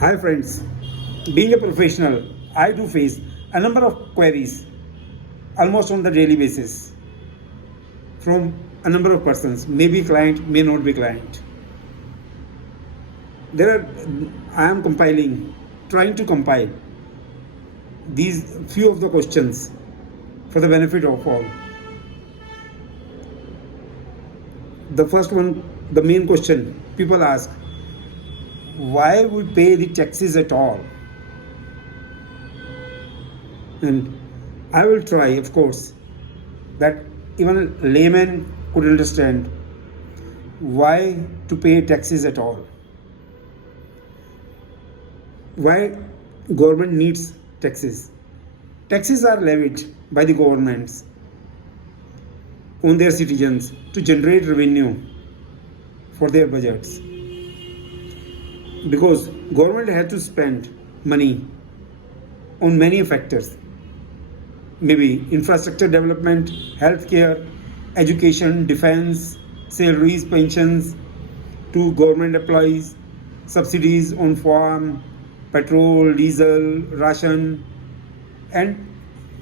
Hi friends, being a professional, I do face a number of queries almost on the daily basis from a number of persons, maybe client, may not be client. I am trying to compile these few of the questions for the benefit of all. The first one, the main question people ask, why we pay the taxes at all? And I will try, of course, that even a layman could understand why to pay taxes at all. Why government needs taxes? Taxes are levied by the governments on their citizens to generate revenue for their budgets. Because government has to spend money on many factors, maybe infrastructure development, healthcare, education, defense, salaries, pensions to government employees, subsidies on farm, petrol, diesel, ration, and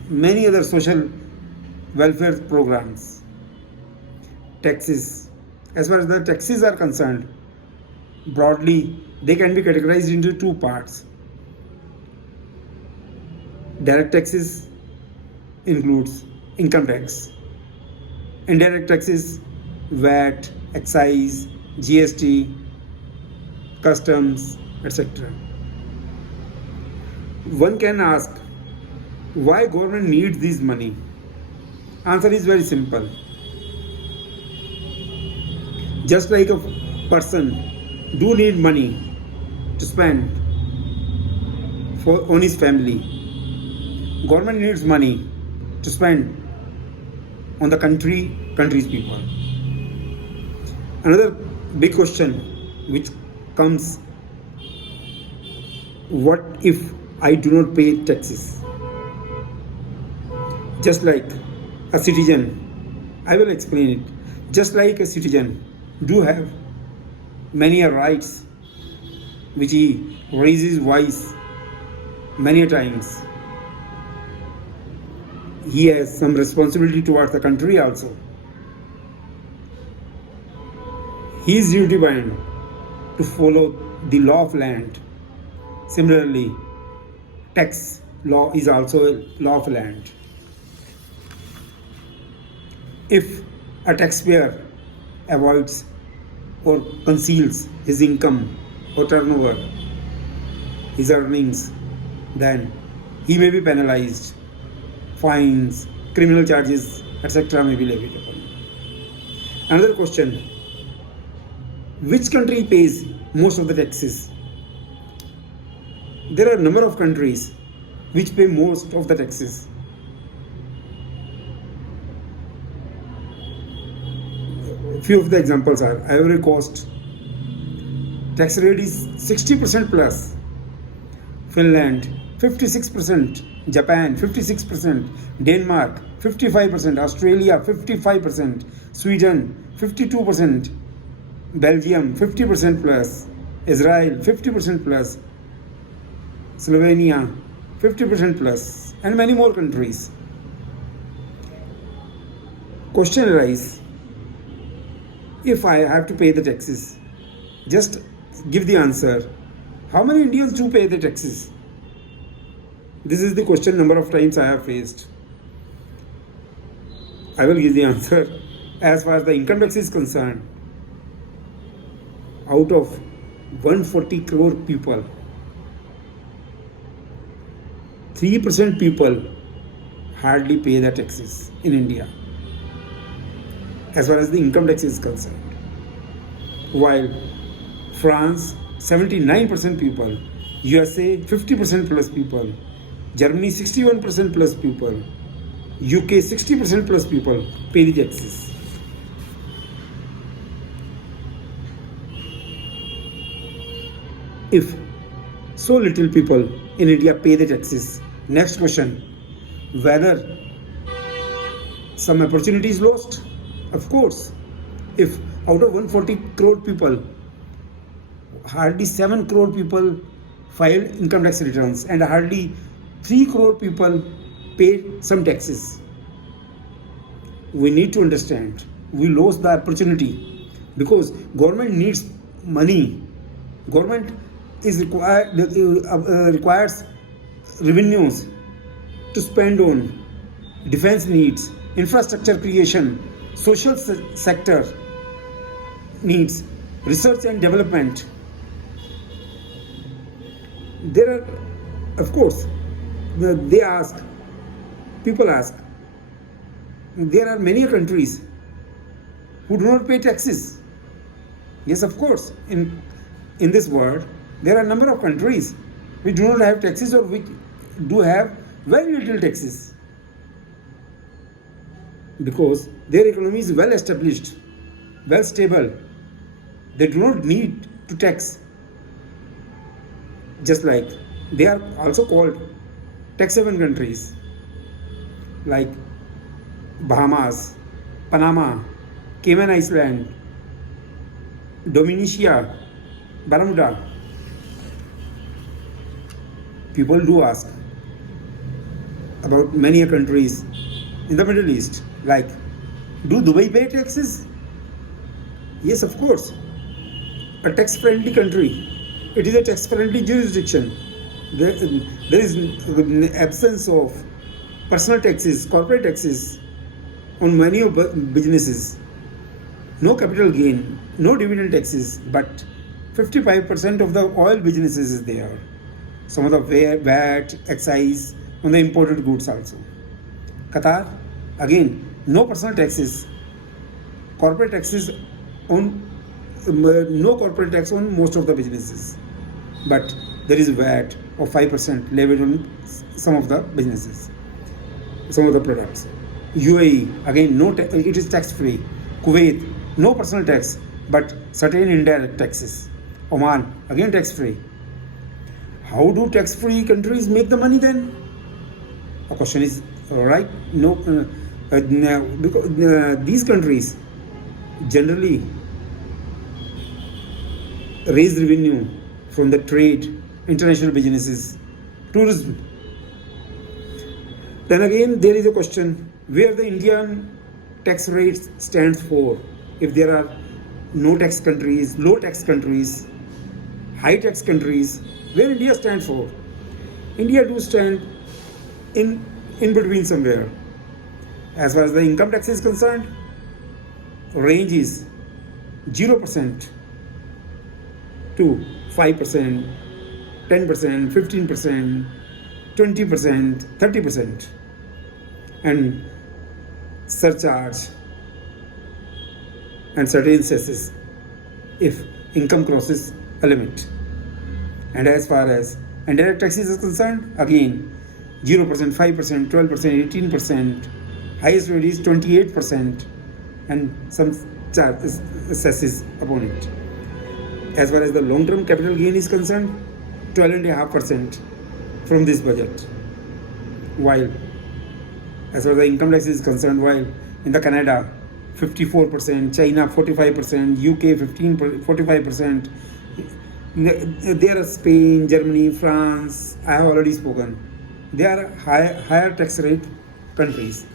many other social welfare programs. Taxes. As far as the taxes are concerned, broadly they can be categorized into two parts. Direct taxes includes income tax. Indirect taxes, VAT, excise, GST, customs, etc. One can ask, why government needs this money? Answer is very simple. Just like a person do need money to spend on his family, government needs money to spend on the country's people. Another big question which comes, what if I do not pay taxes? Just like a citizen, I will explain it. Just like a citizen do have many rights which he raises voice many times, he has some responsibility towards the country also. He is duty bound to follow the law of land. Similarly, tax law is also a law of land. If a taxpayer avoids or conceals his income or turnover, his earnings, then he may be penalized. Fines, criminal charges, etc. may be levied upon him. Another question, which country pays most of the taxes? There are a number of countries which pay most of the taxes. Few of the examples are Ivory Coast, tax rate is 60% plus. Finland, 56%. Japan, 56%. Denmark, 55%. Australia, 55%. Sweden, 52%. Belgium, 50% plus. Israel, 50% plus. Slovenia, 50% plus. And many more countries. Question arises, if I have to pay the taxes, just give the answer. How many Indians do pay the taxes? This is the question number of times I have faced. I will give the answer. As far as the income tax is concerned, out of 140 crore people, 3% people hardly pay the taxes in India, as far as the income tax is concerned. While France, 79% people, USA, 50% plus people, Germany, 61% plus people, UK, 60% plus people pay the taxes. If so little people in India pay the taxes, next question, whether some opportunity is lost? Of course. If out of 140 crore people, hardly 7 crore people file income tax returns and hardly 3 crore people pay some taxes. We need to understand we lost the opportunity because government needs money. Government is requires revenues to spend on defense needs, infrastructure creation, social sector needs, research and development. There are, of course, they ask, people ask, there are many countries who do not pay taxes. Yes, of course, in this world, there are a number of countries which do not have taxes or which do have very little taxes because their economy is well established, well stable. They do not need to tax. Just like they are also called tax haven countries like Bahamas, Panama, Cayman Island, Dominica, Bermuda. People do ask about many countries in the Middle East, like, do Dubai pay taxes? Yes, of course. A tax-friendly country. It is a tax-friendly jurisdiction. There is an absence of personal taxes, corporate taxes on many of businesses. No capital gain, no dividend taxes, but 55% of the oil businesses is there. Some of the VAT, excise on the imported goods also. Qatar, again, no personal taxes, corporate taxes on no corporate tax on most of the businesses, but there is VAT of 5% levied on some of the businesses, some of the products. UAE, again, it is tax free. Kuwait, no personal tax, but certain indirect taxes. Oman, again tax free. How do tax free countries make the money then? The question is right. No, because these countries generally raise revenue from the trade, international businesses, tourism. Then again, there is a question where the Indian tax rate stands for. If there are no tax countries, low tax countries, high tax countries, where India stands for? India do stand in between somewhere. As far as the income tax is concerned, range is 0% to 5%, 10%, 15%, 20%, 30%, and surcharge and certain cesses if income crosses a limit. And as far as indirect taxes is concerned, again 0%, 5%, 12%, 18%, highest rate is 28%, and some charges, cesses upon it. As far as the long-term capital gain is concerned, 12.5% from this budget. While as far as the income tax is concerned, while in the Canada 54%, China 45%, UK 45%, there are Spain, Germany, France, I have already spoken. They are higher tax rate countries.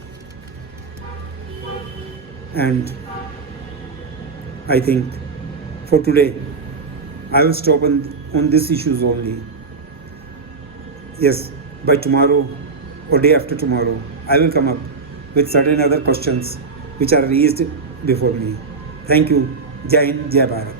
And I think for today, I will stop on these issues only. Yes, by tomorrow or day after tomorrow, I will come up with certain other questions which are raised before me. Thank you. Jai Hind, Jai Bharat.